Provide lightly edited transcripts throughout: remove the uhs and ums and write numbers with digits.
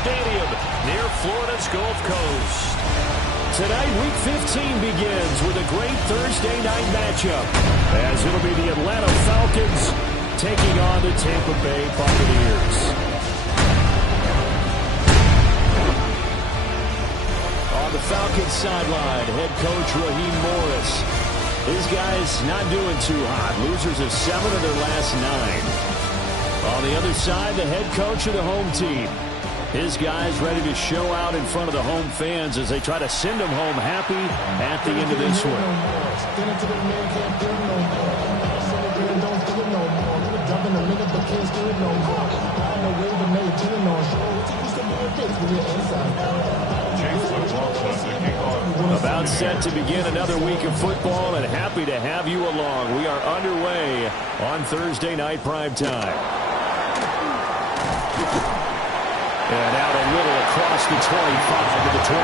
Stadium near Florida's Gulf Coast. Tonight, Week 15 begins with a great Thursday night matchup, as it'll be the Atlanta Falcons taking on the Tampa Bay Buccaneers. On the Falcons sideline, head coach Raheem Morris. His guys not doing too hot. Losers of 7 of their last 9. On the other side, the head coach of the home team. His guys ready to show out in front of the home fans as they try to send them home happy at the end of this one. About set to begin another week of football, and happy to have you along. We are underway on Thursday night primetime. And out a little across the 25 to the 27.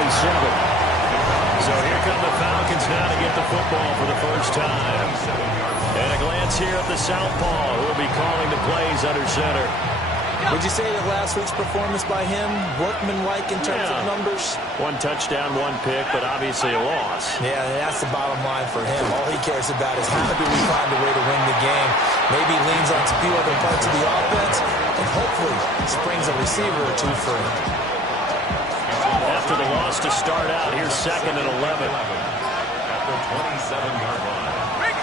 So here come the Falcons now to get the football for the first time. And a glance here at the southpaw, who will be calling the plays under center. Would you say that last week's performance by him, workmanlike in terms of numbers? 1 touchdown, 1 pick, but obviously a loss. Yeah, that's the bottom line for him. All he cares about is how do we find a way to win the game. Maybe leans on a few other parts of the offense, and hopefully springs a receiver or 2 for him. After the loss to start out, here's 2nd and 11. At the 27-yard line.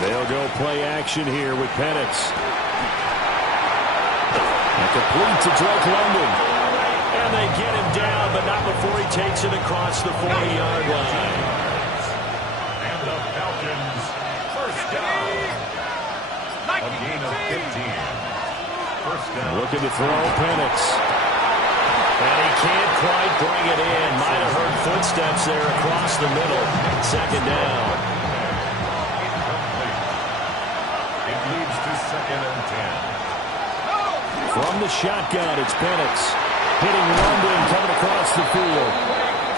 They'll go play action here with Penix. Complete to Drake London. And they get him down, but not before he takes it across the 40-yard line. And the Falcons first down. A gain of 15. First down. Looking to throw Penix. And he can't quite bring it in. Might have heard footsteps there across the middle. 2nd down. It leads to 2nd and 10. From the shotgun, it's Penix. Hitting London, coming across the field.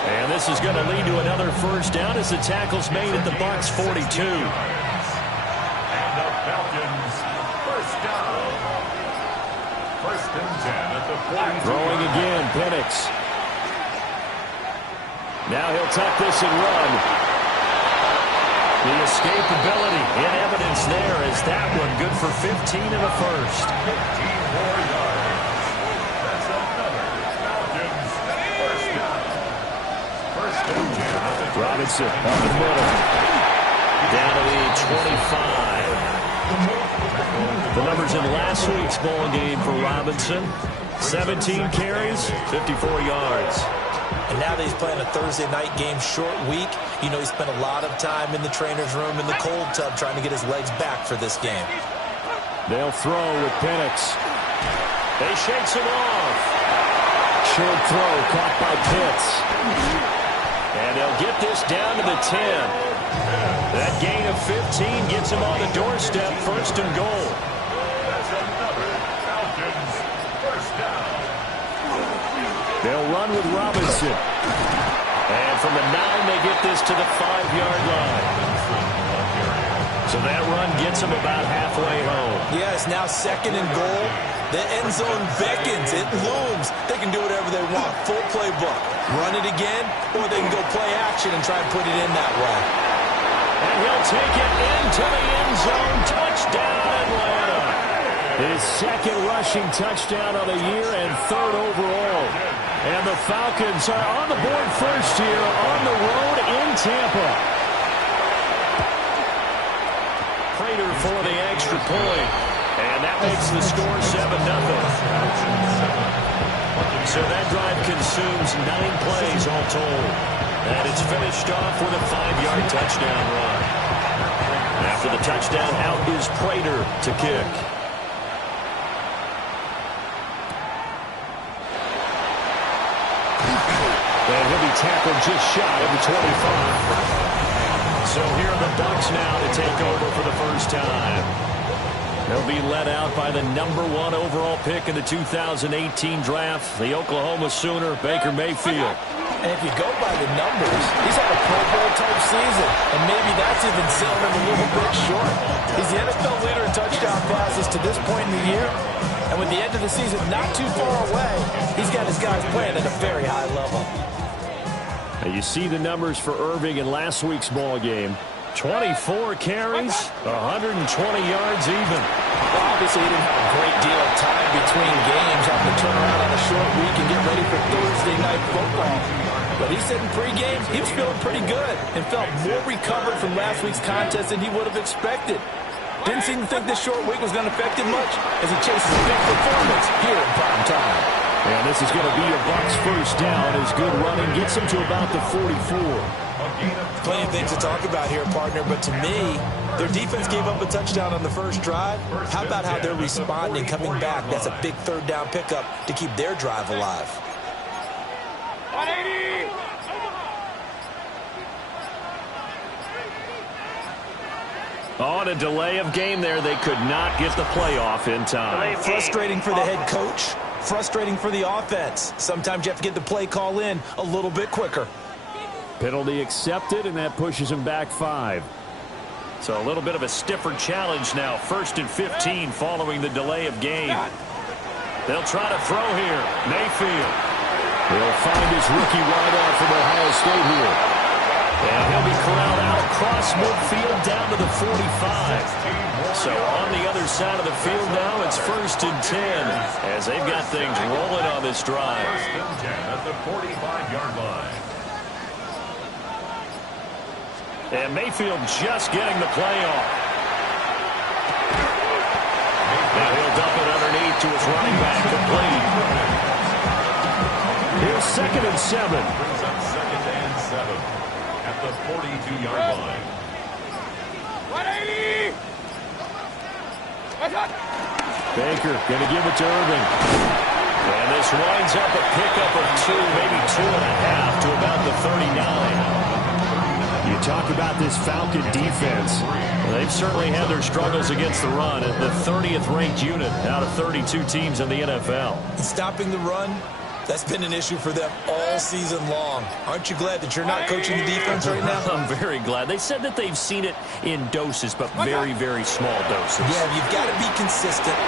And this is going to lead to another first down as the tackle's made at the Bucs 42. And the Falcons first down. 1st and 10 at the 42. Throwing again, Penix. Now he'll tuck this and run. The escapability in evidence there as that one good for 15 in the first. 15 more yards. That's another Falcons first down. 1st and 10. Robinson up the middle. Down to the 25. The numbers in last week's ball game for Robinson. 17 carries, 54 yards. And now that he's playing a Thursday night game, short week, you know he spent a lot of time in the trainer's room in the cold tub trying to get his legs back for this game. They'll throw with Penix. They shakes him off. Short throw caught by Pitts. And they'll get this down to the 10. That gain of 15 gets him on the doorstep, 1st and goal. That's another Falcons first down. They'll run with Robinson. And from the 9, they get this to the 5-yard line. So that run gets them about halfway home. Yeah, it's now 2nd and goal. The end zone beckons. It looms. They can do whatever they want. Full playbook. Run it again, or they can go play action and try and put it in that way. And he'll take it into the end zone. Touchdown, Atlanta. His 2nd rushing touchdown of the year and 3rd overall. And the Falcons are on the board first here on the road in Tampa. Prater for the extra point. And that makes the score 7-0. So that drive consumes 9 plays all told. And it's finished off with a 5-yard touchdown run. After the touchdown, out is Prater to kick. And he'll be tackled just shy of the 25. So here are the Bucs now to take over for the first time. They'll be led out by the number 1 overall pick in the 2018 draft, the Oklahoma Sooner, Baker Mayfield. And if you go by the numbers, he's had a Pro Bowl type season. And maybe that's even selling him a little bit short. He's the NFL leader in touchdown passes to this point in the year. And with the end of the season not too far away, he's got his guys playing at a very high level. Now you see the numbers for Irving in last week's ball game. 24 carries, 120 yards even. Well, obviously, he didn't have a great deal of time between games, having to turn around on a short week and get ready for Thursday night football. But he said in pregame he was feeling pretty good and felt more recovered from last week's contest than he would have expected. Didn't seem to think this short week was going to affect him much as he chases a big performance here in prime time. And this is going to be a Bucs first down as good running gets him to about the 44. Plenty of things to talk about here, partner, but to me, their defense gave up a touchdown on the first drive. How about how they're responding, coming back? That's a big third down pickup to keep their drive alive. 180! On a delay of game there, they could not get the playoff in time. Frustrating for the head coach, frustrating for the offense. Sometimes you have to get the play call in a little bit quicker. Penalty accepted, and that pushes him back 5. So a little bit of a stiffer challenge now. 1st and 15 following the delay of game. They'll try to throw here. Mayfield. He'll find his rookie wideout from Ohio State here. And he'll be corralled out across midfield down to the 45. So on the other side of the field now, it's 1st and 10 as they've got things rolling on this drive. 1st and 10 at the 45-yard line. And Mayfield just getting the play off. Now he'll dump it underneath to his running back, complete. Here's 2nd and 7. Brings up 2nd and 7 at the 42-yard line. 180! Baker going to give it to Irving. And this winds up a pickup of 2, maybe 2.5 to about the 39. You talk about this Falcon defense. Well, they've certainly had their struggles against the run at the 30th ranked unit out of 32 teams in the NFL. Stopping the run, that's been an issue for them all season long. Aren't you glad that you're not coaching the defense right now? I'm very glad. They said that they've seen it in doses, but very, very small doses. Yeah, you've got to be consistent.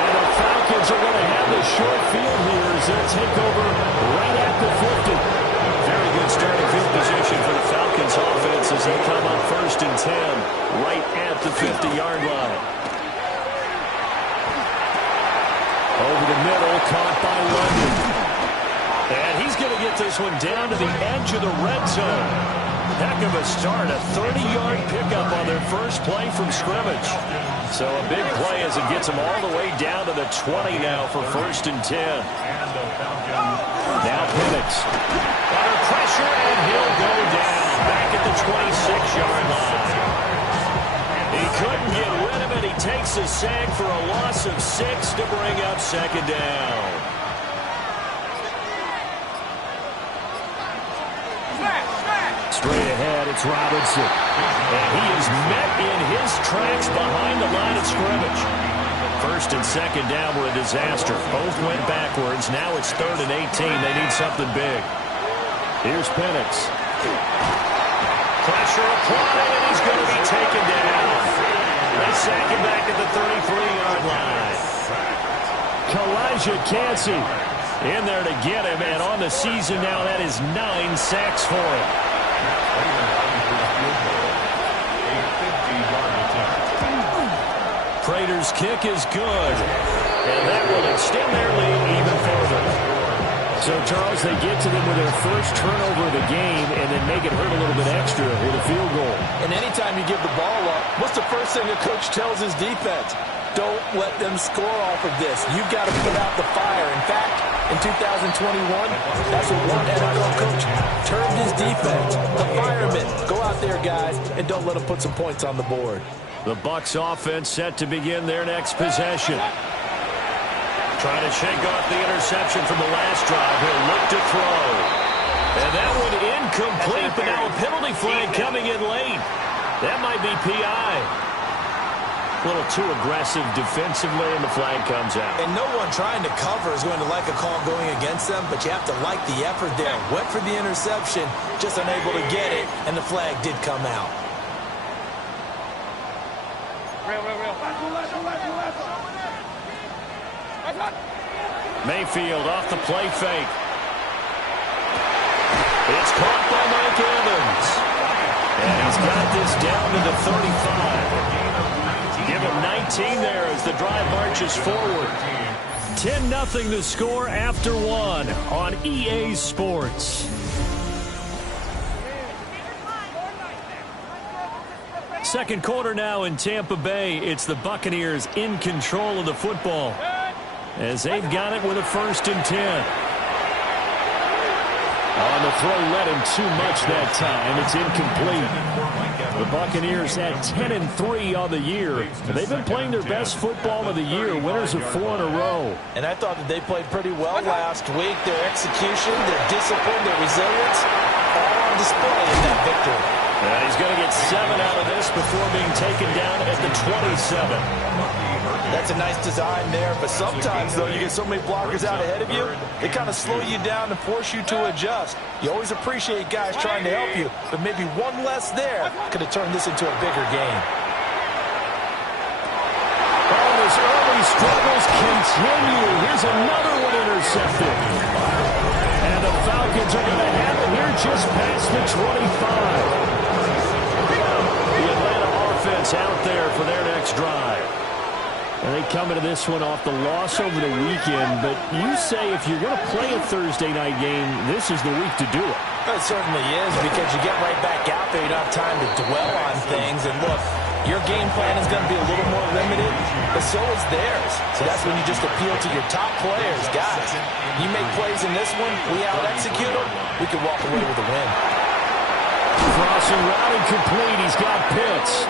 And the Falcons are going to have this short field here as they'll take over right at the 50. Very good starting field position for the Falcons offense as they come up 1st and 10 right at the 50-yard line. Over the middle, caught by London. And he's going to get this one down to the edge of the red zone. Heck of a start, a 30-yard pickup on their first play from scrimmage. So a big play as it gets them all the way down to the 20 now for 1st and 10. Now Penix. Under pressure, and he'll go down back at the 26-yard line. He couldn't get rid of it. He takes a sack for a loss of 6 to bring up 2nd down. Straight ahead, it's Robinson. And he is met in his tracks behind the line of scrimmage. 1st and 2nd down were a disaster. Both went backwards. Now it's 3rd and 18. They need something big. Here's Penix. Pressure applied, and he's going to be taken down. They sack him back at the 33-yard line. Kalijah Cansey in there to get him, and on the season now, that is 9 sacks for him. Prater's kick is good, and that will extend their lead even further. So, Charles, they get to them with their first turnover of the game and then make it hurt a little bit extra with a field goal. And anytime you give the ball up, what's the first thing a coach tells his defense? Don't let them score off of this. You've got to put out the fire. In fact, in 2021, that's what one NFL coach termed his defense. The firemen. Go out there, guys, and don't let them put some points on the board. The Bucs offense set to begin their next possession. Trying to shake off the interception from the last drive. He'll look to throw. And that one incomplete, but now a penalty flag coming in late. That might be PI. A little too aggressive defensively, and the flag comes out. And no one trying to cover is going to like a call going against them, but you have to like the effort there. Went for the interception, just unable to get it, and the flag did come out. Mayfield off the play fake. It's caught by Mike Evans. And he's got this down to the 35. Give him 19 there as the drive marches forward. 10-0 the score after one on EA Sports. Second quarter now in Tampa Bay. It's the Buccaneers in control of the football as they've got it with a 1st and 10. On the throw, led him too much that time. It's incomplete. The Buccaneers at 10-3 on the year. They've been playing their best football of the year, winners of 4 in a row. And I thought that they played pretty well last week. Their execution, their discipline, their resilience, all on display in that victory. And he's going to get 7 out of this before being taken down at the 27. That's a nice design there, but sometimes, though, you get so many blockers out ahead of you, they kind of slow you down and force you to adjust. You always appreciate guys trying to help you, but maybe one less there could have turned this into a bigger game. Oh, his early struggles continue. Here's another one intercepted. And the Falcons are going to have it here just past the 25. The Atlanta offense out there for their next drive. And they come into this one off the loss over the weekend, but you say if you're going to play a Thursday night game, this is the week to do it. It certainly is, because you get right back out there. You don't have time to dwell on things. And look, your game plan is going to be a little more limited, but so is theirs. So that's when you just appeal to your top players. Guys, you make plays in this one, we out-execute them, we can walk away with a win. Crossing route incomplete. He's got Pitts.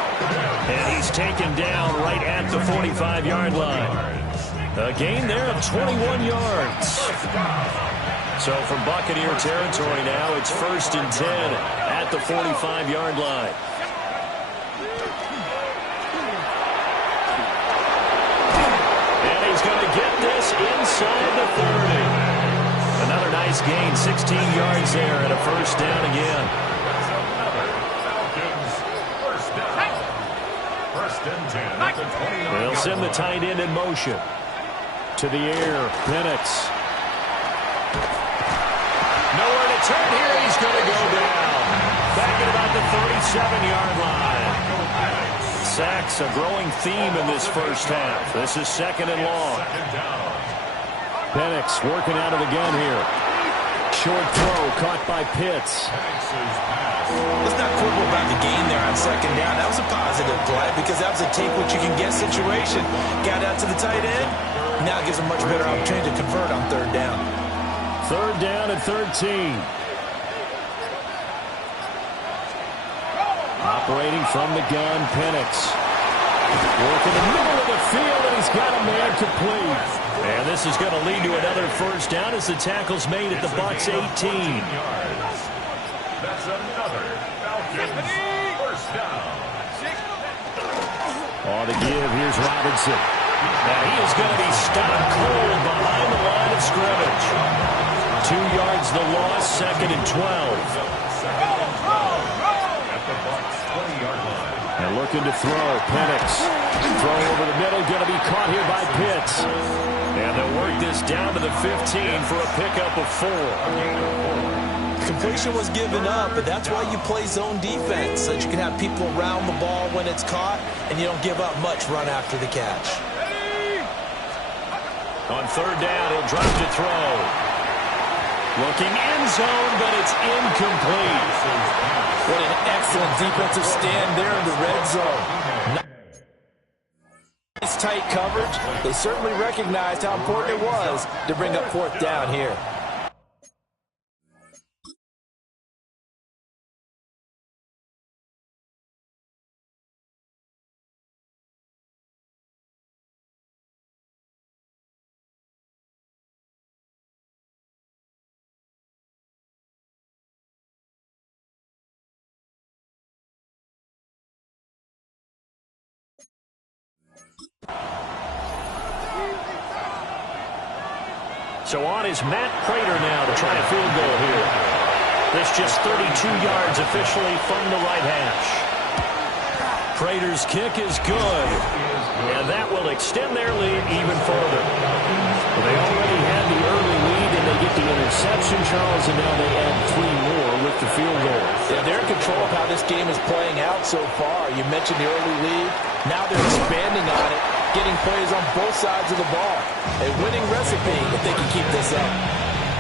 And he's taken down right at the 45-yard line. A gain there of 21 yards. So from Buccaneer territory now, it's 1st and 10 at the 45-yard line. And he's going to get this inside the 30. Another nice gain, 16 yards there, and a 1st down again. They'll send the tight end in motion. To the air, Penix. Nowhere to turn here. He's going to go down. Back at about the 37-yard line. Sacks, a growing theme in this first half. This is 2nd and long. Penix working out of the gun here. Short throw caught by Pitts. Let's not quibble about the gain there on 2nd down. That was a positive play because that was a take-what-you-can-get situation. Got out to the tight end. Now gives a much better opportunity to convert on 3rd down. 3rd down and 13. Operating from the gun, Penix. Working the middle of the field, and he's got a man complete. And this is going to lead to another 1st down as the tackle's made at the Bucs 18. That's another Falcons 1st down. On the give, here's Robinson. Now he is going to be stopped cold behind the line of scrimmage. 2 yards the loss, 2nd and 12. At the Bucs 20-yard line. And looking to throw, Penix. Throw over the middle, going to be caught here by Pitts. And they'll work this down to the 15 for a pickup of 4. Completion was given up, but that's why you play zone defense, so that you can have people around the ball when it's caught, and you don't give up much run after the catch. On 3rd down, he'll drop to throw. Looking end zone, but it's incomplete. What an excellent defensive stand there in the red zone. Nice tight coverage. They certainly recognized how important it was to bring up 4th down here. So on is Matt Prater now to try a field goal here. This just 32 yards officially from the right hash. Prater's kick is good, and that will extend their lead even further. Well, they already had the early lead, and they get the interception, Charles, and now they add 3 more with the field goal. Yeah, they're in control of how this game is playing out so far. You mentioned the early lead. Now they're expanding on it, getting plays on both sides of the ball. A winning recipe if they can keep this up.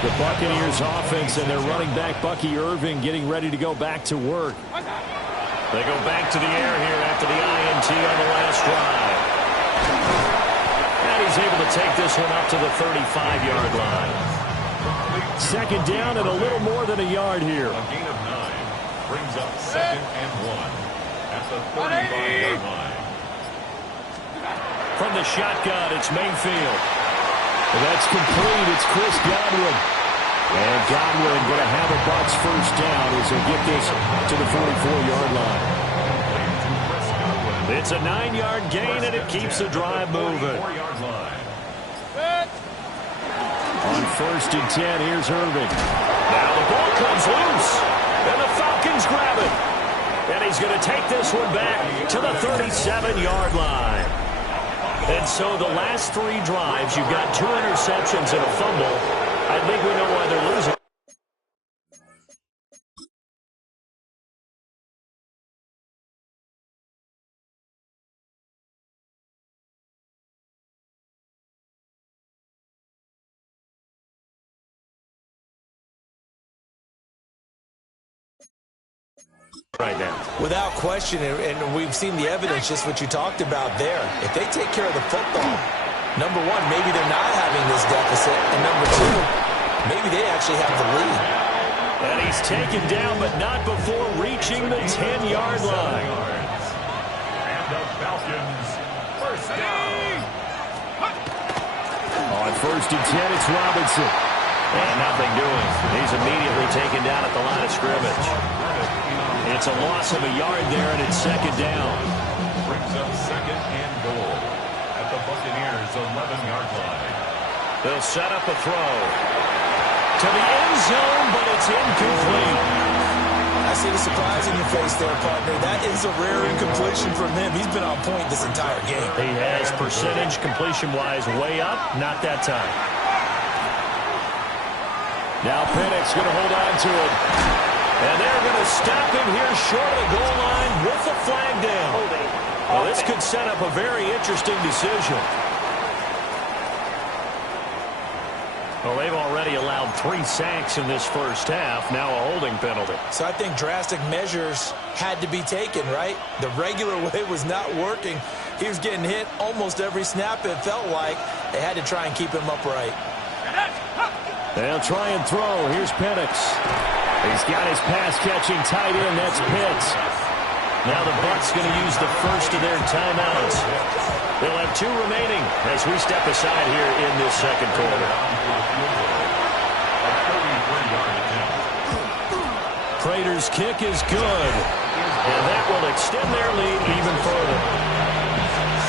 The Buccaneers offense and their running back, Bucky Irving, getting ready to go back to work. They go back to the air here after the INT on the last drive. And he's able to take this one up to the 35-yard line. Second down and a little more than a yard here. A gain of 9 brings up 2nd and 1 at the 35-yard line. From the shotgun, it's Mayfield. That's complete. It's Chris Godwin. And Godwin going to have a Bucs first down as he'll get this to the 44-yard line. It's a 9-yard gain, and it keeps the drive moving. On 1st and 10, here's Irving. Now the ball comes loose, and the Falcons grab it. And he's going to take this one back to the 37-yard line. And so the last 3 drives, you've got 2 interceptions and a fumble. I think we know why they're losing. Right now. Without question, and we've seen the evidence, just what you talked about there. If they take care of the football, number 1, maybe they're not having this deficit, and number 2, maybe they actually have the lead. And he's taken down, but not before reaching the 10-yard line. And the Falcons first down. On 1st and 10, it's Robinson. And nothing doing. He's immediately taken down at the line of scrimmage. It's a loss of a yard there, and it's 2nd down. Brings up 2nd and goal at the Buccaneers' 11-yard line. They'll set up a throw to the end zone, but it's incomplete. I see the surprise in your face there, partner. That is a rare incompletion from him. He's been on point this entire game. He has percentage completion-wise way up, not that time. Now Penix going to hold on to it. And they're going to stop him here short of the goal line with the flag down. Well, this could set up a very interesting decision. Well, they've already allowed 3 sacks in this first half. Now a holding penalty. So I think drastic measures had to be taken, right? The regular way was not working. He was getting hit almost every snap, it felt like. They had to try and keep him upright. They'll try and throw. Here's Penix. He's got his pass-catching tight end. That's Pitts. Now the Bucs going to use the first of their timeouts. They'll have 2 remaining as we step aside here in this second quarter. Prater's kick is good. And that will extend their lead even further.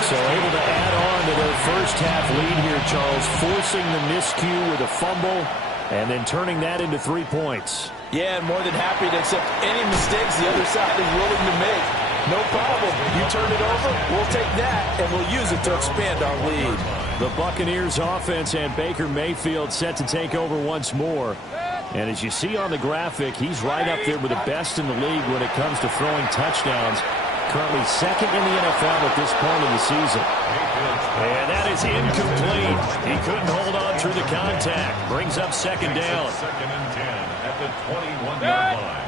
So able to add on to their first half lead here, Charles, forcing the miscue with a fumble and then turning that into 3 points. Yeah, and more than happy to accept any mistakes the other side is willing to make. No problem. You turn it over, we'll take that, and we'll use it to expand our lead. The Buccaneers offense and Baker Mayfield set to take over once more. And as you see on the graphic, he's right up there with the best in the league when it comes to throwing touchdowns. Currently 2nd in the NFL at this point in the season. And that is incomplete. He couldn't hold on through the contact. Brings up 2nd down. 2nd and 10 at the 21-yard line.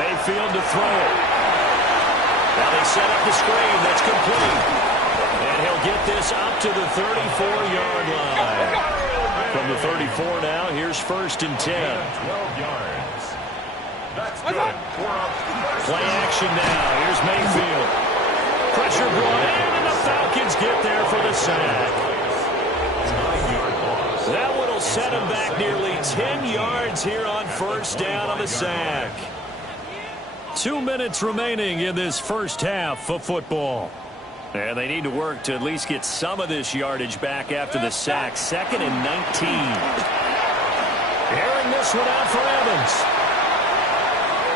Mayfield to throw it. Now they set up the screen. That's complete. And he'll get this up to the 34-yard line. From the 34 now, here's 1st and 10. 12 yards. That's good. Play action now. Here's Mayfield. Pressure brought in, and the Falcons get there for the sack. 9-yard loss. That one will set him back nearly 10 yards here on 1st down on the sack. 2 minutes remaining in this first half of football. And they need to work to at least get some of this yardage back after the sack. 2nd and 19. Airing this one out for Evans.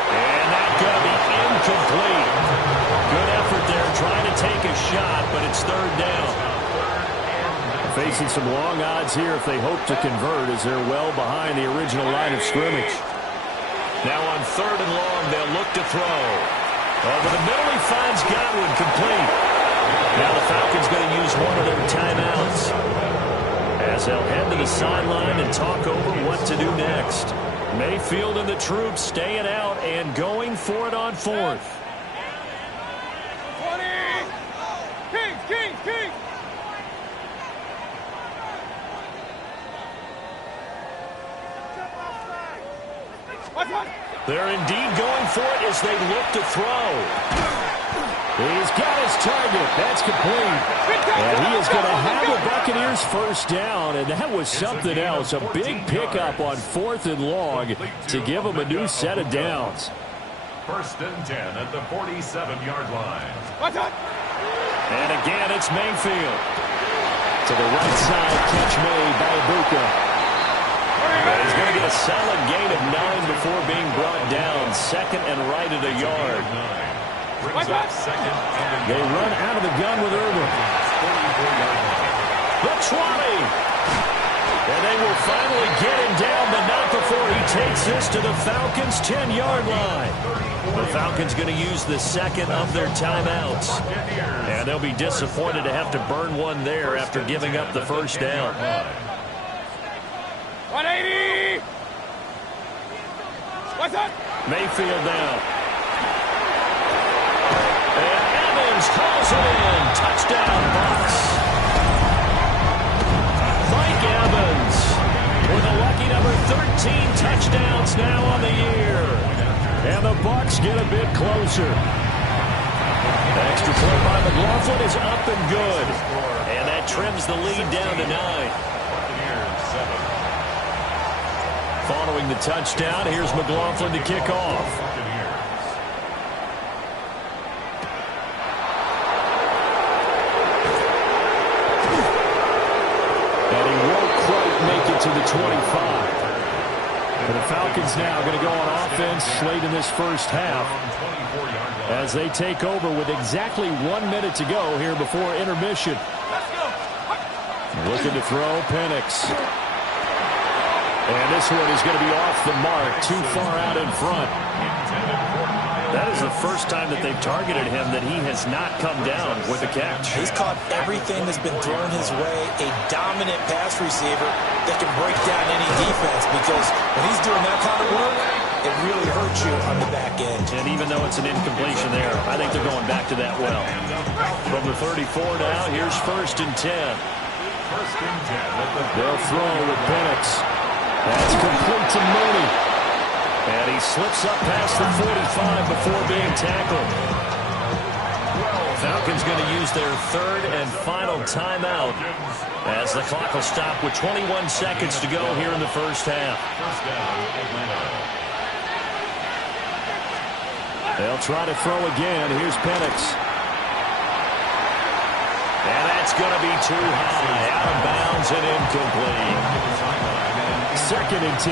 And that's going to be incomplete. Good effort there trying to take a shot, but it's 3rd down. Facing some long odds here if they hope to convert as they're well behind the original line of scrimmage. Now on 3rd and long, they'll look to throw. Over the middle, he finds Godwin complete. Now the Falcons going to use one of their timeouts as they'll head to the sideline and talk over what to do next. Mayfield and the troops staying out and going for it on 4th. 20! Kings! They're indeed going for it as they look to throw. He's got his target. That's complete. And he is going to have the Buccaneers first down, and that was something else. A big pickup on 4th and long to give them a new set of downs. 1st and 10 at the 47-yard line. And again, it's Mayfield. To the right side, catch made by Ibuka. He's going to get a solid gain of 9 before being brought down. 2nd and right at a yard. They run out of the gun with Irvin. The 20. And they will finally get him down, but not before he takes this to the Falcons' 10-yard line. The Falcons going to use the 2nd of their timeouts. And they'll be disappointed to have to burn one there after giving up the first down. 180! What's that? Mayfield down. And Evans calls it in. Touchdown, Bucs. Mike Evans with a lucky number 13 touchdowns now on the year. And the Bucs get a bit closer. The extra point by McLaughlin is up and good. And that trims the lead down to 9. Following the touchdown, here's McLaughlin to kick off. And he won't quite make it to the 25. And the Falcons now going to go on offense late in this first half as they take over with exactly 1 minute to go here before intermission. Looking to throw, Penix. And this one is going to be off the mark, too far out in front. That is the first time that they've targeted him that he has not come down with a catch. He's caught everything that's been thrown his way. A dominant pass receiver that can break down any defense, because when he's doing that kind of work, it really hurts you on the back end. And even though it's an incompletion there, I think they're going back to that well. From the 34 now, here's 1st and 10. They'll throw with Penix. That's complete to Mooney. And he slips up past the 45 before being tackled. Falcons going to use their 3rd and final timeout as the clock will stop with 21 seconds to go here in the first half. They'll try to throw again. Here's Penix. And that's going to be too high. Out of bounds and incomplete. 2nd and 10.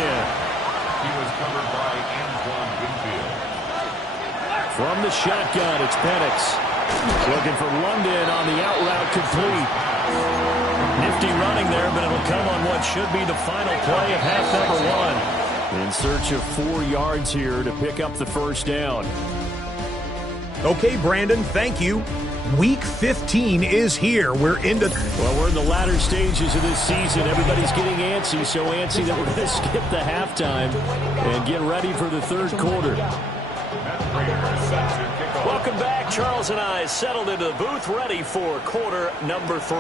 He was covered by Antoine Winfield. From the shotgun, it's Penix. Looking for London on the out route, complete. Nifty running there, but it'll come on what should be the final play of half number 1. In search of 4 yards here to pick up the first down. Okay, Brandon, thank you. Week 15 is here. We're in the latter stages of this season. Everybody's getting antsy, so antsy that we're going to skip the halftime and get ready for the 3rd quarter. Welcome back. Charles and I settled into the booth, ready for quarter number 3.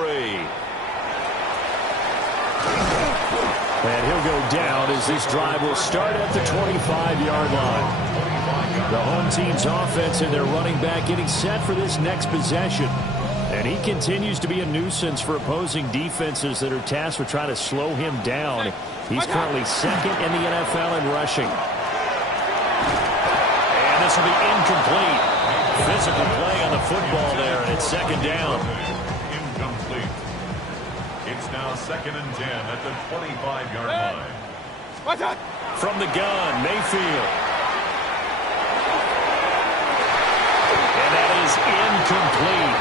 And he'll go down as this drive will start at the 25-yard line. The home team's offense and their running back getting set for this next possession. And he continues to be a nuisance for opposing defenses that are tasked with trying to slow him down. He's currently 2nd in the NFL in rushing. And the this will be incomplete. Physical play on the football there, and it's second down. Incomplete. It's now 2nd and 10 at the 25-yard line. Watch out! From the gun, Mayfield. And that is incomplete.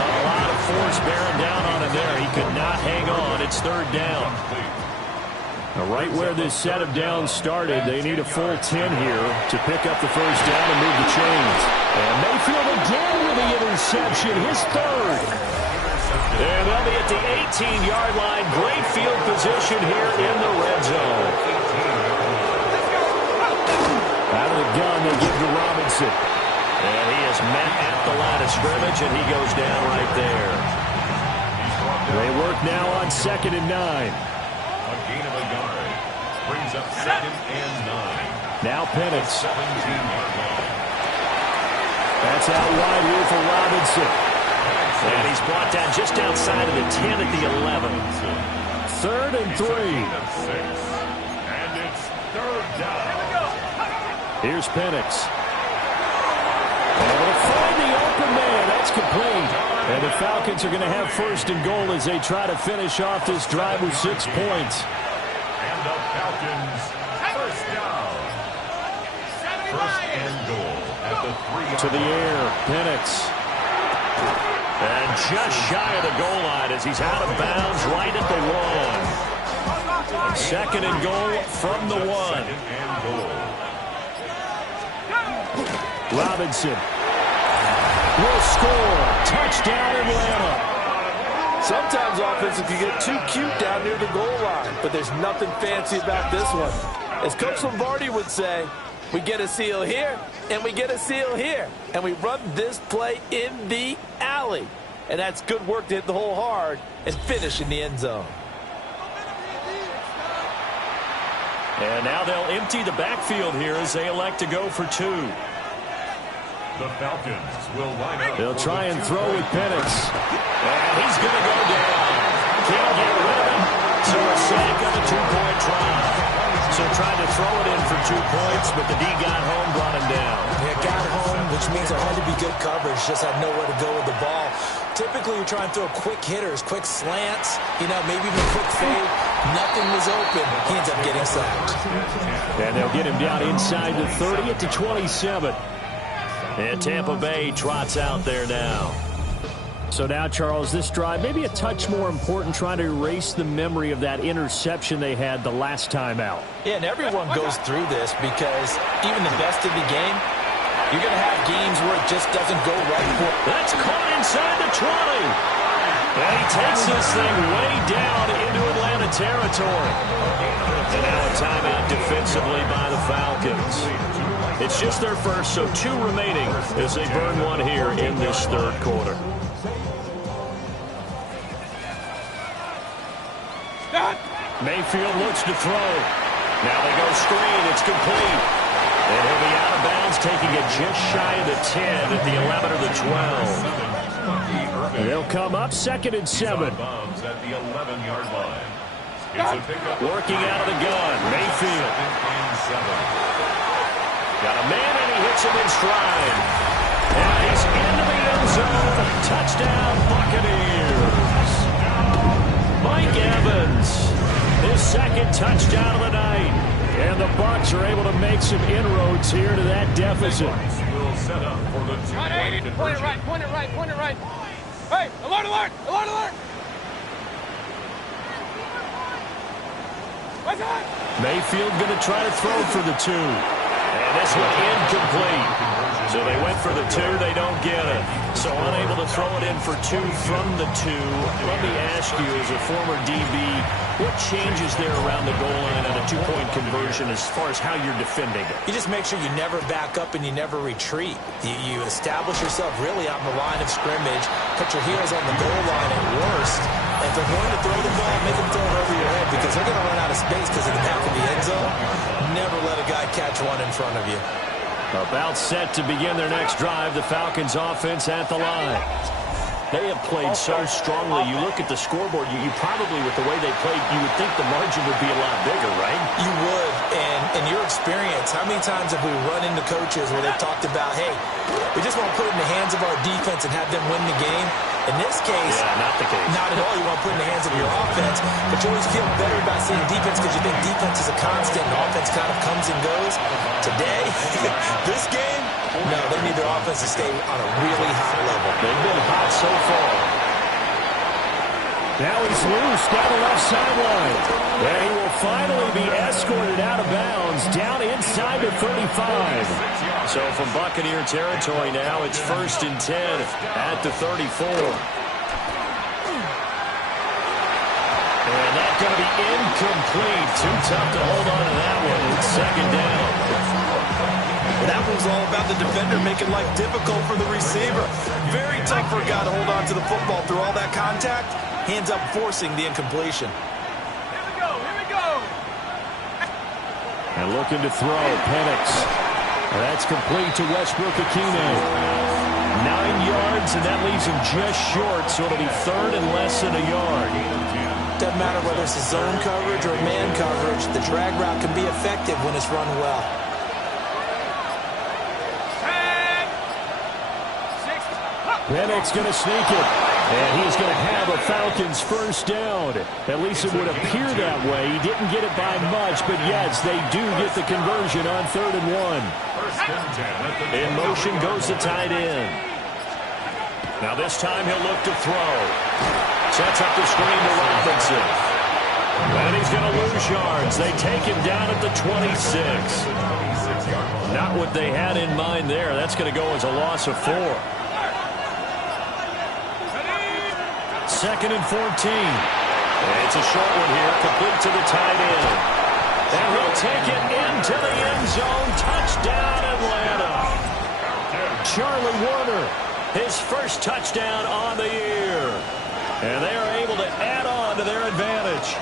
A lot of force bearing down on him there. He could not hang on. It's third down. Right where this set of downs started, they need a full 10 here to pick up the first down and move the chains. And Mayfield again with the interception, his third. And they'll be at the 18-yard line. Great field position here in the red zone. Out of the gun, they give to Robinson. And he is met at the line of scrimmage, and he goes down right there. They work now on 2nd and 9. A gain of a yard. Brings up 2nd and 9. Now Penix. 17-yard line. That's out wide here for Robinson. And he's brought down just outside of the 10 at the 11. 3rd and 3. And it's third down. Here's Penix. Able to find the open man. That's complete. And the Falcons are going to have 1st and goal as they try to finish off this drive with 6 points. And the Falcons, first down. 1st and goal at the 3-yard To the air, Penix. And just shy of the goal line as he's out of bounds right at the 1. 2nd and goal from the 1. 2nd and goal. Robinson will score. Touchdown, Atlanta. Sometimes offenses can get too cute down near the goal line, but there's nothing fancy about this one. As Coach Lombardi would say, we get a seal here, and we get a seal here, and we run this play in the alley. And that's good work to hit the hole hard and finish in the end zone. And now they'll empty the backfield here as they elect to go for 2. The Falcons will line up. They'll try and throw with Penix. And he's going to go down. Can't get rid of him. So a sack on the 2-point try. So tried to throw it in for 2 points, but the D got home, brought him down. Yeah, got home, which means there had to be good coverage. Just had nowhere to go with the ball. Typically, you're trying to throw quick hitters, quick slants, maybe even quick fade. Nothing was open. He ends up getting sacked. And they'll get him down inside the 30 at the 27. And Tampa Bay trots out there now. So now, Charles, this drive maybe a touch more important, trying to erase the memory of that interception they had the last time out. Yeah, and everyone goes through this because even the best of the game, you're going to have games where it just doesn't go right for. That's caught inside the 20. And he takes this thing way down into Atlanta territory. And now a timeout defensively by the Falcons. It's just their first, so 2 remaining as they burn 1 here in this third quarter. Mayfield looks to throw. Now they go screen. It's complete. And he'll be out of bounds, taking it just shy of the 10 at the 11 or the 12. They'll come up 2nd and 7. At the 11-yard line. Working out of the gun. Mayfield. Got a man, and he hits him in stride. And he's into the end zone. Touchdown, Buccaneers. Mike Evans, his 2nd touchdown of the night. And the Bucs are able to make some inroads here to that deficit. Will set up for the 2-point conversion. Point it right, point it right, point it right. Hey, alert, alert, alert, alert. What's that? Mayfield going to try to throw for the 2. And this one incomplete. So they went for the 2, they don't get it. So unable to throw it in for 2 from the 2. Let me ask you, as a former DB, what changes there around the goal line on a 2-point conversion as far as how you're defending it? You just make sure you never back up and you never retreat. You establish yourself really on the line of scrimmage, put your heels on the goal line at worst. And if they're going to throw the ball, make them throw it over your head because they're going to run out of space because of the back of the end zone. Never let a guy catch one in front of you. About set to begin their next drive, the Falcons offense at the line. They have played so strongly. You look at the scoreboard, you probably, with the way they played, you would think the margin would be a lot bigger, right? You would. And in your experience, how many times have we run into coaches where they've talked about, hey, we just want to put it in the hands of our defense and have them win the game? In this case, not the case. Not at all. You want to put it in the hands of your offense, but you always feel better about seeing defense because you think defense is a constant and offense kind of comes and goes. Today, this game, no, they need their offense to stay on a really high level. They've been hot so far. Now he's loose down the left sideline. And he will finally be escorted out of bounds down inside the 35. So from Buccaneer territory now, it's 1st and 10 at the 34. And that's going to be incomplete. Too tough to hold on to that one. It's 2nd down. Well, that was all about the defender making life difficult for the receiver. Very tough for a guy to hold on to the football through all that contact. Hands up, forcing the incompletion. Here we go. Here we go. And looking to throw, Penix. That's complete to Westbrook-Ikhine. 9 yards, and that leaves him just short, so it'll be 3rd and less than a yard. Doesn't matter whether it's a zone coverage or man coverage, the drag route can be effective when it's run well. Penix going to sneak it. And he's going to have a Falcons 1st down. At least it would appear that way. He didn't get it by much, but yes, they do get the conversion on 3rd and 1. In motion goes the tight end. Now this time he'll look to throw. Sets up the screen to Robinson. And he's going to lose yards. They take him down at the 26. Not what they had in mind there. That's going to go as a loss of 4. 2nd and 14. It's a short one here, complete to the tight end. And he'll take it into the end zone. Touchdown, Atlanta. Charlie Warner, his 1st touchdown on the year. And they are able to add on to their advantage.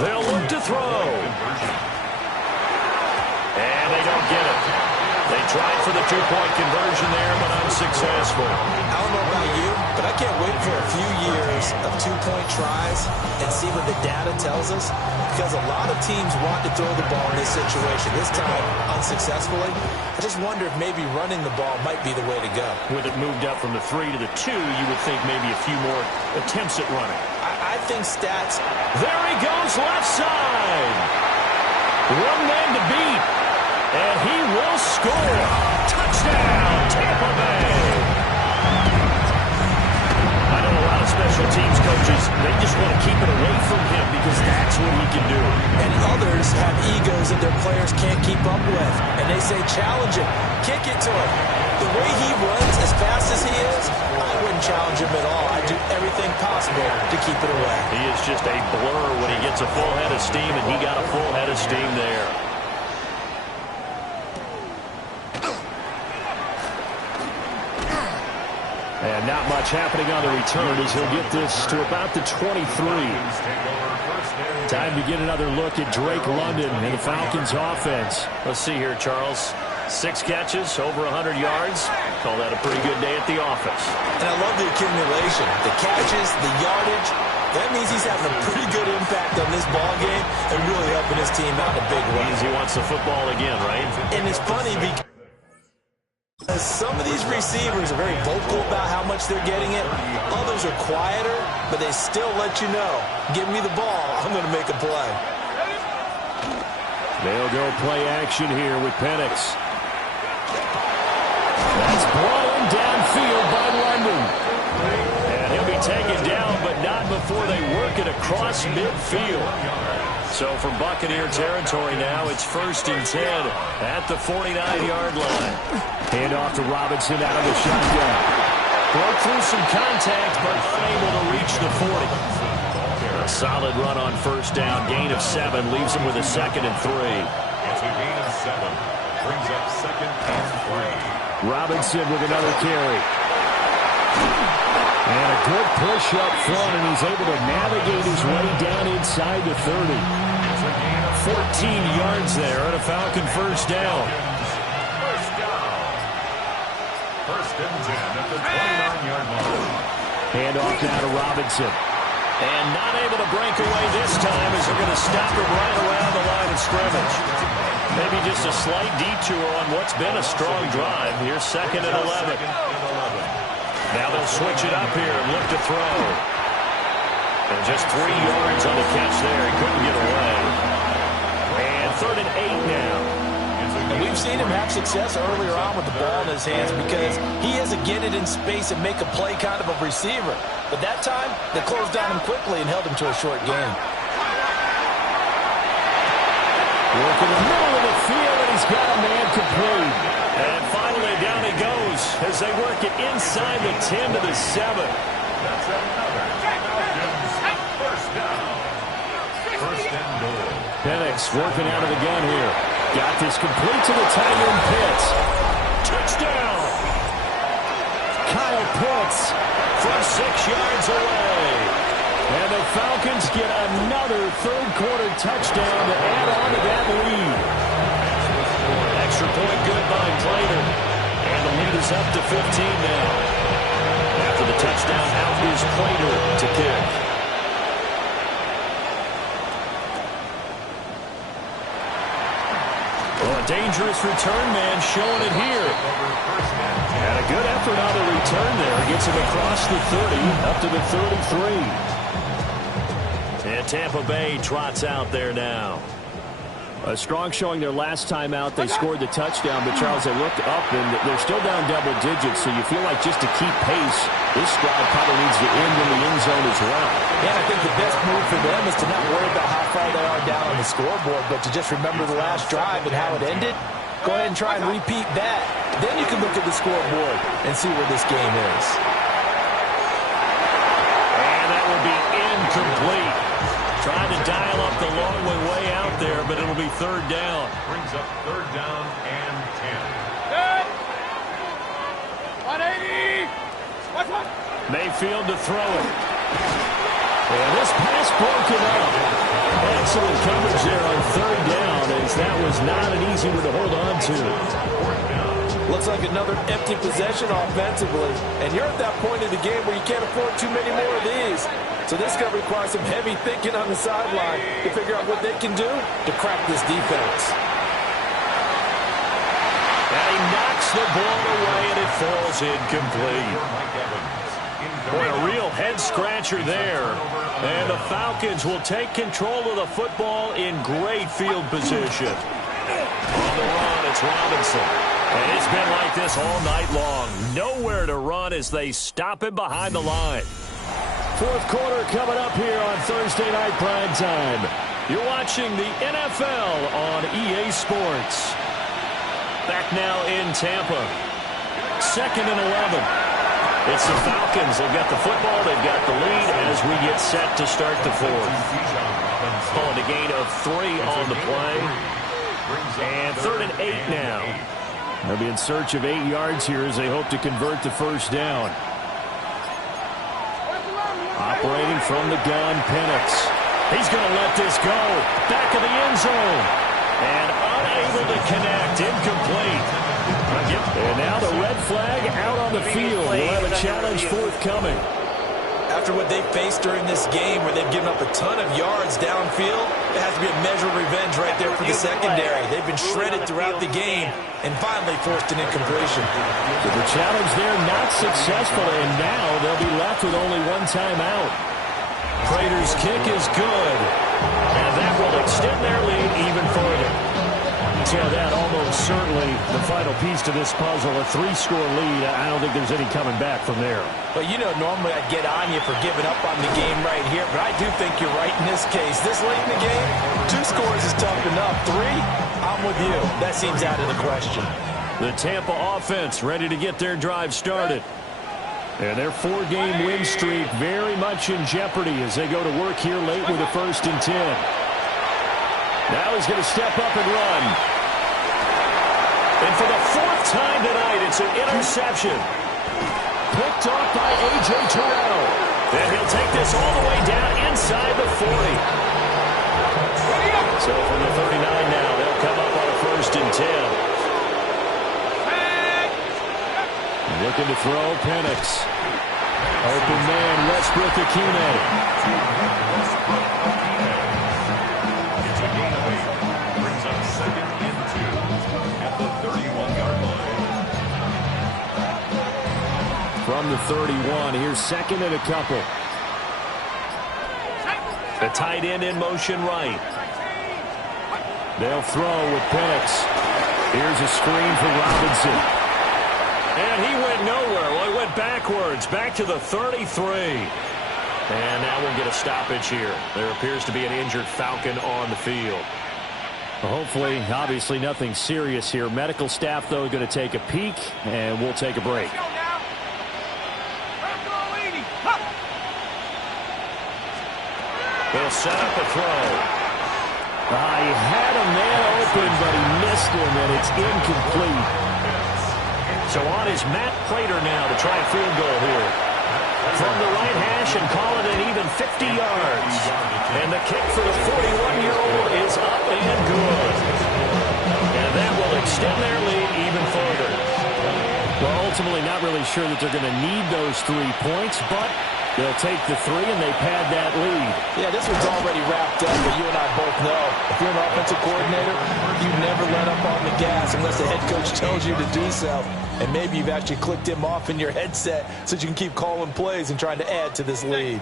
They'll look to throw. And they don't get it. They tried for the 2-point conversion there, but unsuccessful. I don't know about you, but I can't wait for a few years of 2-point tries and see what the data tells us, because a lot of teams want to throw the ball in this situation. This time, unsuccessfully. I just wonder if maybe running the ball might be the way to go. With it moved up from the 3 to the 2, you would think maybe a few more attempts at running. I think stats. There he goes, left side. One man to beat. And he will score. Touchdown, Tampa Bay. I know a lot of special teams coaches, they just want to keep it away from him because that's what he can do. And others have egos that their players can't keep up with. And they say, challenge him, kick it to him. The way he runs as fast as he is, I wouldn't challenge him at all. I'd do everything possible to keep it away. He is just a blur when he gets a full head of steam, and he got a full head of steam there. And not much happening on the return as he'll get this to about the 23. Time to get another look at Drake London and the Falcons offense. Let's see here, Charles. 6 catches, over 100 yards. Call that a pretty good day at the office. And I love the accumulation. The catches, the yardage. That means he's having a pretty good impact on this ball game and really helping his team out in a big way. Means he wants the football again, right? And it's funny because some of these receivers are very vocal about how much they're getting it. Others are quieter, but they still let you know, give me the ball, I'm going to make a play. They'll go play action here with Penix. That's brought in downfield by London. And he'll be taken down, but not before they work it across midfield. So from Buccaneer territory now, it's 1st and 10 at the 49-yard line. Hand off to Robinson out of the shotgun. Broke through some contact, but unable to reach the 40. A solid run on 1st down. Gain of 7 leaves him with a 2nd and 3. It's a gain of 7. Brings up 2nd and 3. Robinson with another carry. And a good push up front, and he's able to navigate his way down inside the 30. 14 yards there, and a Falcon 1st down. First and 10 at the 29-yard line. Hand off now to Robinson. And not able to break away this time as they're going to stop him right around the line of scrimmage. Maybe just a slight detour on what's been a strong drive. Here's 2nd and 11. Now they'll switch it up here and look to throw. And just 3 yards on the catch there. He couldn't get away. And 3rd and 8 now. And we've seen him have success earlier on with the ball in his hands because he has to get it in space and make a play kind of a receiver. But that time, they closed down him quickly and held him to a short gain. Work in the middle of the field, and he's got a man complete. And finally, down he goes as they work it inside the 10 to the 7. That's another Falcons first down. First and goal. Penix working out of the gun here. Got this complete to the tight end Pitts. Touchdown! Kyle Pitts from 6 yards away. And the Falcons get another third-quarter touchdown to add on to that lead. Extra point good by Clayton. And the lead is up to 15 now. After the touchdown, out is Clayton to kick. Dangerous return man showing it here. And a good effort on the return there. Gets him across the 30, up to the 33. And Tampa Bay trots out there now. A strong showing their last time out. They scored the touchdown, but Charles, they looked up, and they're still down double digits, so you feel like just to keep pace, this squad probably needs to end in the end zone as well. And I think the best move for them is to not worry about how far they are down on the scoreboard, but to just remember the last drive and how it ended. Go ahead and try and repeat that. Then you can look at the scoreboard and see where this game is. And that will be incomplete. Trying to dial up the long way out there, but it'll be 3rd down. Brings up 3rd down and 10. 180. Watch one. Mayfield to throw it. And this pass broken up. Excellent coverage there on 3rd down, as that was not an easy one to hold on to. Looks like another empty possession offensively. And you're at that point in the game where you can't afford too many more of these. So this is going to require some heavy thinking on the sideline to figure out what they can do to crack this defense. And he knocks the ball away, and it falls incomplete. Boy, a real head-scratcher there. And the Falcons will take control of the football in great field position. On the run, it's Robinson. And it's been like this all night long. Nowhere to run as they stop him behind the line. 4th quarter coming up here on Thursday Night Primetime. You're watching the NFL on EA Sports. Back now in Tampa. 2nd and 11. It's the Falcons. They've got the football. They've got the lead as we get set to start the 4th. Calling a gain of 3 on the play. And 3rd and 8 now. They'll be in search of 8 yards here as they hope to convert the 1st down. Operating from the gun, Penix. He's going to let this go. Back of the end zone. And unable to connect. Incomplete. And now the red flag out on the field. We'll have a challenge forthcoming. After what they faced during this game where they've given up a ton of yards downfield, it has to be a measure of revenge right there for the secondary. They've been shredded throughout the game and finally forced an incompletion. So the challenge there not successful, and now they'll be left with only 1 timeout. Prater's kick is good, and that will extend their lead even further. So that almost certainly the final piece to this puzzle, a 3-score lead. I don't think there's any coming back from there. Well, you know, normally I'd get on you for giving up on the game right here, but I do think you're right in this case. This late in the game, 2 scores is tough enough. 3, I'm with you. That seems out of the question. The Tampa offense ready to get their drive started. And their 4-game win streak very much in jeopardy as they go to work here late with a 1st and 10. Now he's going to step up and run. And for the 4th time tonight, it's an interception. Picked off by A.J. Terrell. And he'll take this all the way down inside the 40. So from the 39 now, they'll come up on a 1st and 10. Looking to throw, Penix. Open man, Westbrook-Akine. It's a gain of 8. Brings up 2nd and 2 at the 31-yard line. From the 31, here's 2nd and a couple. The tight end in motion right. They'll throw with Penix. Here's a screen for Robinson. And he went nowhere. Well, he went backwards, back to the 33. And now we'll get a stoppage here. There appears to be an injured Falcon on the field. Well, hopefully, obviously, nothing serious here. Medical staff, though, going to take a peek, and we'll take a break. They'll set up a throw. He had a man open, but he missed him, and it's incomplete. So on is Matt Prater now to try a field goal here. From the right hash and call it an even 50 yards. And the kick for the 41-year-old is up and good. And that will extend their lead even further. Well, ultimately not really sure that they're going to need those 3 points, but they'll take the 3 and they pad that lead. Yeah, this one's already wrapped up, but you and I both know if you're an offensive coordinator, you never let up on the gas unless the head coach tells you to do so. And maybe you've actually clicked him off in your headset so that you can keep calling plays and trying to add to this lead.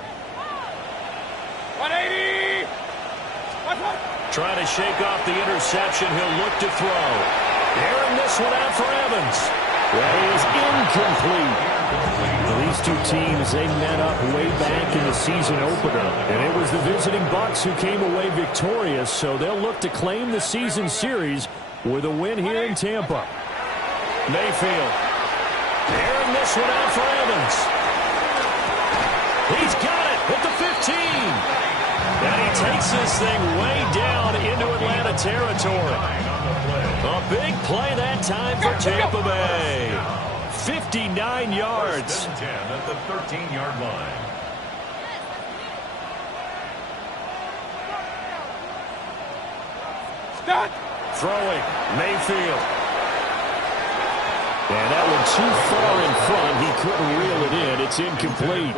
180! Trying to shake off the interception. He'll look to throw. Airing this one out for Evans. That is incomplete. Well, these two teams, they met up way back in the season opener. And it was the visiting Bucs who came away victorious, so they'll look to claim the season series with a win here in Tampa. Mayfield. Airing this one out for Evans. He's got it at the 15. And he takes this thing way down into Atlanta territory. A big play that time for Tampa Bay. 59 yards. 10 at the 13-yard line. Stop! Throwing. Mayfield. And that one too far in front. He couldn't reel it in. It's incomplete.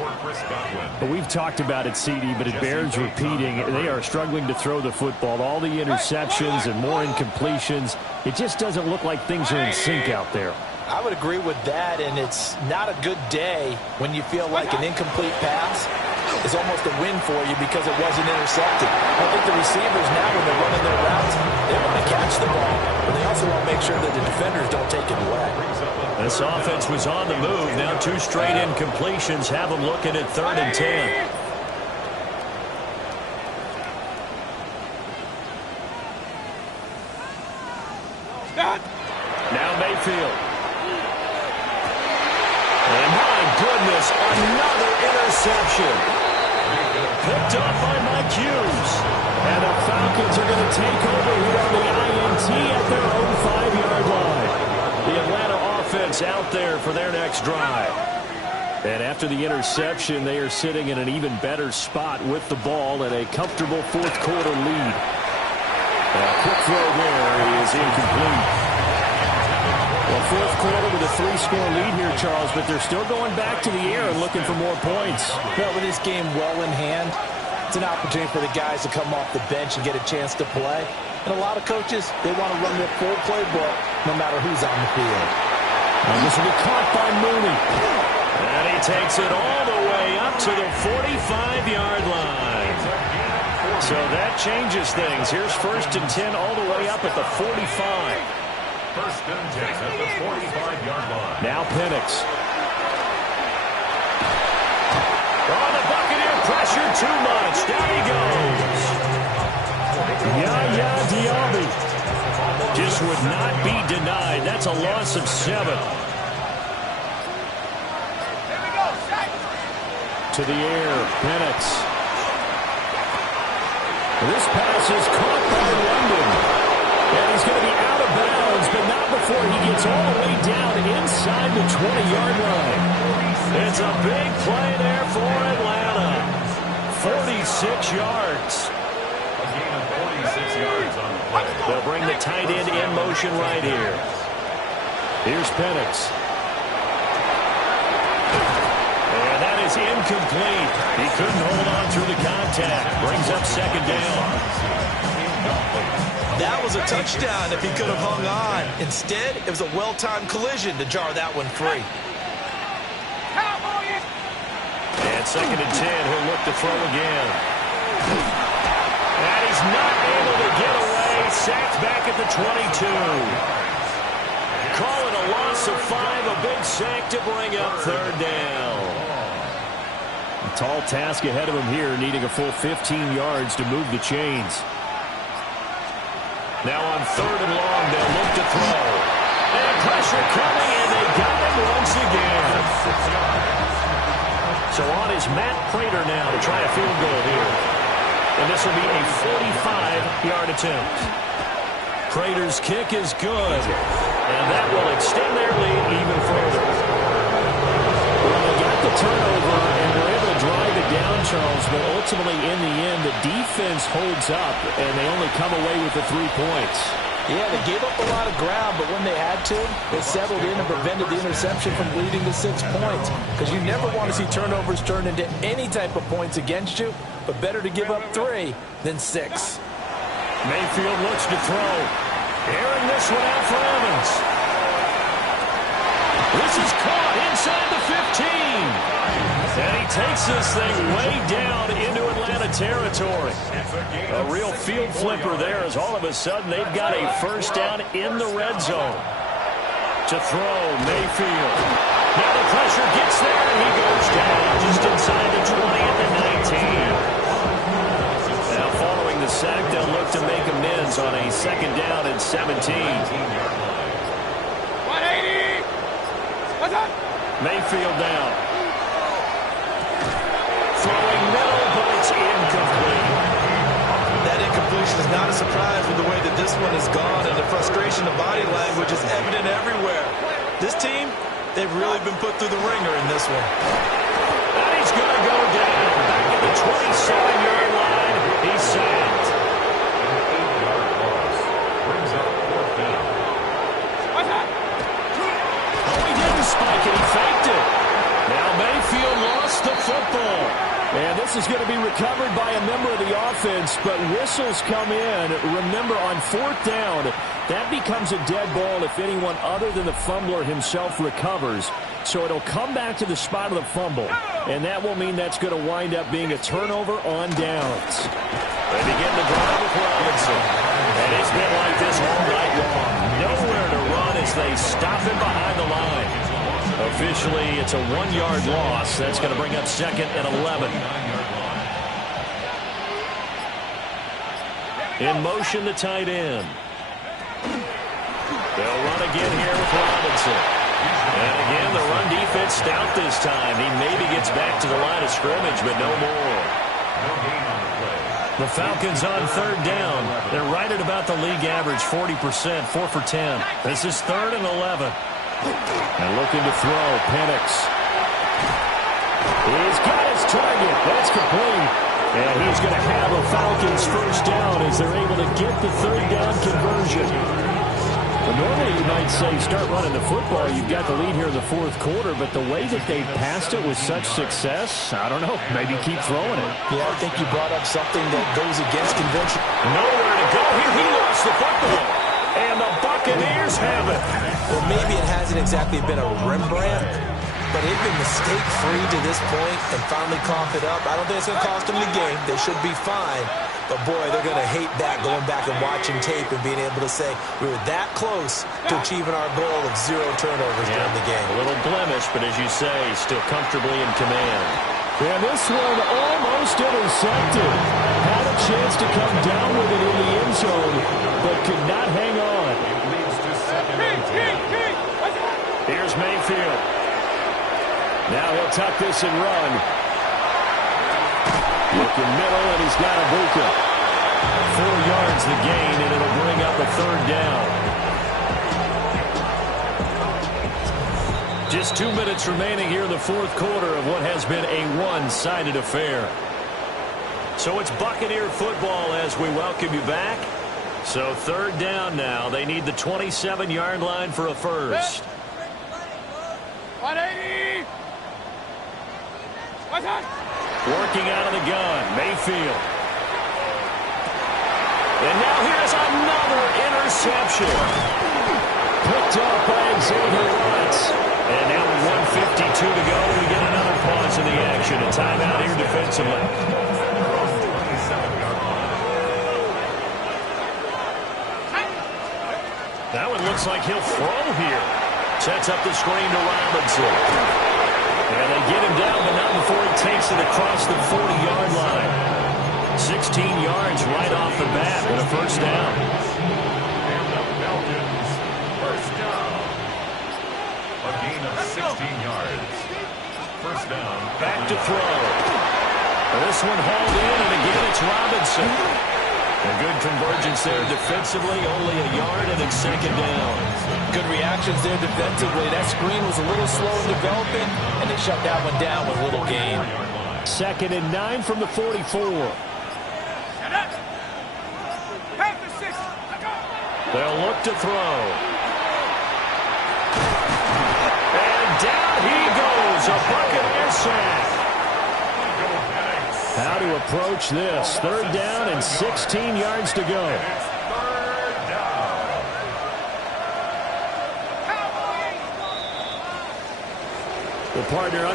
But we've talked about it, CD, but it bears repeating. They are struggling to throw the football. All the interceptions and more incompletions. It just doesn't look like things are in sync out there. I would agree with that, and it's not a good day when you feel like an incomplete pass is almost a win for you because it wasn't intercepted. I think the receivers now, when they're running their routes, they want to catch the ball, but they also want to make sure that the defenders don't take it away. This offense was on the move. Now 2 straight incompletions have them looking at 3rd and 10. Now Mayfield. And my goodness, another interception. Picked up by Mike Hughes. And the Falcons are going to take over here on the INT at their own 5-yard line. The Atlanta offense out there for their next drive. And after the interception, they are sitting in an even better spot with the ball and a comfortable 4th quarter lead. A quick throw there is incomplete. Well, 4th quarter with a 3-score lead here, Charles, but they're still going back to the air and looking for more points. Well, with this game well in hand, it's an opportunity for the guys to come off the bench and get a chance to play. And a lot of coaches, they want to run their full playbook no matter who's on the field. And this will be caught by Mooney. And he takes it all the way up to the 45-yard line. So that changes things. Here's 1st and 10 all the way up at the 45. 1st and 10 at the 45-yard line. Now Penix. Oh, the Buccaneer pressure too much. Down he goes. Yaya Diaby just would not be denied. That's a loss of 7. To the air, Penix. This pass is caught by London. And he's going to be out of bounds, but not before he gets all the way down inside the 20-yard line. It's a big play there for Atlanta. 46 yards. A gain of 46 yards on the play. They'll bring the tight end in motion right here. Here's Penix. It's incomplete. He couldn't hold on through the contact. Brings up second down. That was a touchdown if he could have hung on. Instead, it was a well-timed collision to jar that one free. And second and 10, he'll look to throw again. And he's not able to get away. Sacked back at the 22. Call it a loss of 5, a big sack to bring up third down. A tall task ahead of him here, needing a full 15 yards to move the chains. Now on third and long, they'll look to throw. And pressure coming, and they got him once again. So on is Matt Prater now to try a field goal here. And this will be a 45-yard attempt. Prater's kick is good. And that will extend their lead even further. Well, they got the turnover, and were able to drive it down, Charles, but ultimately in the end, the defense holds up, and they only come away with the 3 points. Yeah, they gave up a lot of ground, but when they had to, they settled in and prevented the interception from leading to 6 points. Because you never want to see turnovers turn into any type of points against you, but better to give up 3 than 6. Mayfield looks to throw. Airing this one out for Evans. This is caught inside the 15. And he takes this thing way down into Atlanta territory. A real field flipper there as all of a sudden they've got a first down in the red zone. To throw, Mayfield. Now the pressure gets there and he goes down just inside the 20 at the 19. Now following the sack, they'll look to make amends on a second down and 17. 180. What's up? Mayfield down. Throwing middle, but it's incomplete. That incompletion is not a surprise with the way that this one has gone, and the frustration of body language is evident everywhere. This team, they've really been put through the ringer in this one. And he's going to go down. Back at the 27-yard line. He's sacked. Brings up fourth down. What's up? Oh, he didn't spike it. He faked it. Now Mayfield lost the football. And this is going to be recovered by a member of the offense, but whistles come in. Remember, on fourth down, that becomes a dead ball if anyone other than the fumbler himself recovers. So it'll come back to the spot of the fumble, and that will mean that's going to wind up being a turnover on downs. They begin the drive with Robinson, and it's been like this all night long. Nowhere to run as they stop him behind the line. Officially, it's a 1-yard loss. That's going to bring up second and 11. In motion, the tight end. They'll run again here with Robinson. And again, the run defense stout this time. He maybe gets back to the line of scrimmage, but no more. The Falcons on third down. They're right at about the league average, 40%, 4 for 10. This is third and 11. And looking to throw, Penix. He's got his target. That's complete. And he's going to have a Falcons first down as they're able to get the third down conversion. Well, normally you might say start running the football. You've got the lead here in the fourth quarter, but the way that they passed it with such success, I don't know, maybe keep throwing it. Yeah, I think you brought up something that goes against convention. Nowhere to go here. He lost the football. And the Buccaneers have it. Well, maybe it hasn't exactly been a Rembrandt, but they've been mistake-free to this point and finally coughed it up. I don't think it's going to cost them the game. They should be fine. But, boy, they're going to hate that, going back and watching tape and being able to say we were that close to achieving our goal of 0 turnovers during the game. A little blemish, but as you say, still comfortably in command. And this one almost intercepted. Had a chance to come down with it in the end zone, but could not hang on. Here's Mayfield. Now he'll tuck this and run. Looking middle, and he's got Ibuka. 4 yards the gain, and it'll bring up a third down. Just 2 minutes remaining here in the fourth quarter of what has been a one-sided affair. So it's Buccaneer football as we welcome you back. So third down now. They need the 27-yard line for a first. 180. Working out of the gun, Mayfield. And now here's another interception. Picked up by Xavier Watts. And now with 1:52 to go, we get another pause in the action. A timeout here defensively. That one looks like he'll throw here. Sets up the screen to Robinson. And they get him down, but not before he takes it across the 40-yard line. 16 yards right off the bat and a first down. And the Falcons, first down. A gain of 16 yards. First down. Back to throw. This one hauled in, and again it's Robinson. A good convergence there defensively, only a yard, and it's second down. Good reactions there defensively. That screen was a little slow in developing, and they shut that one down with little gain. 2nd and 9 from the 44. They'll look to throw. And down he goes, a Buccaneer sack. How to approach this? 3rd down and 16 yards to go. It's 3rd down. The partner under